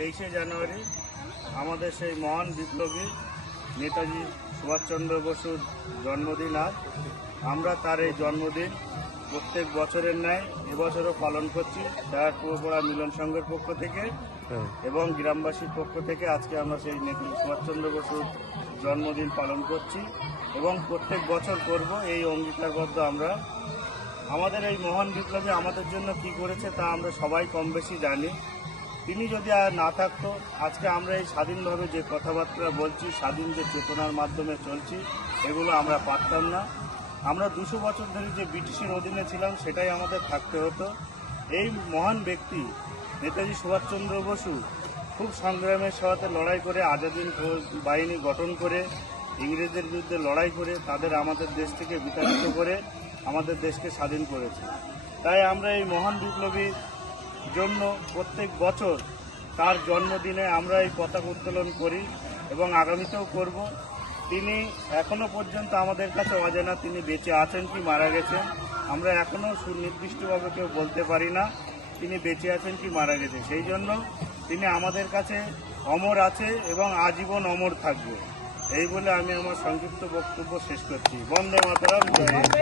23শে জানুয়ারি আমাদের সেই মহান বিপ্লবী নেতাজি সুভাষচন্দ্র বসুর জন্মদিন। আজ আমরা তার এই জন্মদিন প্রত্যেক বছরের ন্যায় এবছরও পালন করছি পূর্বপাড়া মিলন সংঘের পক্ষ থেকে এবং গ্রামবাসীর পক্ষ থেকে। আজকে আমরা সেই নেতাজি সুভাষচন্দ্র বসুর জন্মদিন পালন করছি এবং প্রত্যেক বছর করব এই অঙ্গীকারবদ্ধ আমরা। আমাদের এই মহান বিপ্লবী আমাদের জন্য কি করেছে তা আমরা সবাই কম বেশি জানি। তিনি যদি আর না থাকতো আজকে আমরা এই স্বাধীনভাবে যে কথাবার্তা বলছি, স্বাধীন যে চেতনার মাধ্যমে চলছি, এগুলো আমরা পারতাম না। আমরা 200 বছর ধরে যে ব্রিটিশের অধীনে ছিলাম সেটাই আমাদের থাকতে হতো। এই মহান ব্যক্তি নেতাজি সুভাষচন্দ্র বসু খুব সংগ্রামের সাথে লড়াই করে আজাদী বাহিনী গঠন করে ইংরেজদের বিরুদ্ধে লড়াই করে তাদের আমাদের দেশ থেকে বিতাড়িত করে আমাদের দেশকে স্বাধীন করেছে। তাই আমরা এই মহান বিপ্লবীর জন্য প্রত্যেক বছর তার জন্মদিনে আমরা এই পতাকা উত্তোলন করি এবং আগামীতেও করব। তিনি এখনো পর্যন্ত আমাদের কাছে অজানা, তিনি বেঁচে আছেন কি মারা গেছেন আমরা এখনো সুনির্দিষ্টভাবে কেউ বলতে পারি না তিনি বেঁচে আছেন কি মারা গেছে। সেই জন্য তিনি আমাদের কাছে অমর আছে এবং আজীবন অমর থাকবে। এই বলে আমি আমার সংক্ষিপ্ত বক্তব্য শেষ করছি। বন্দে মাতরম, জয় হিন্দ।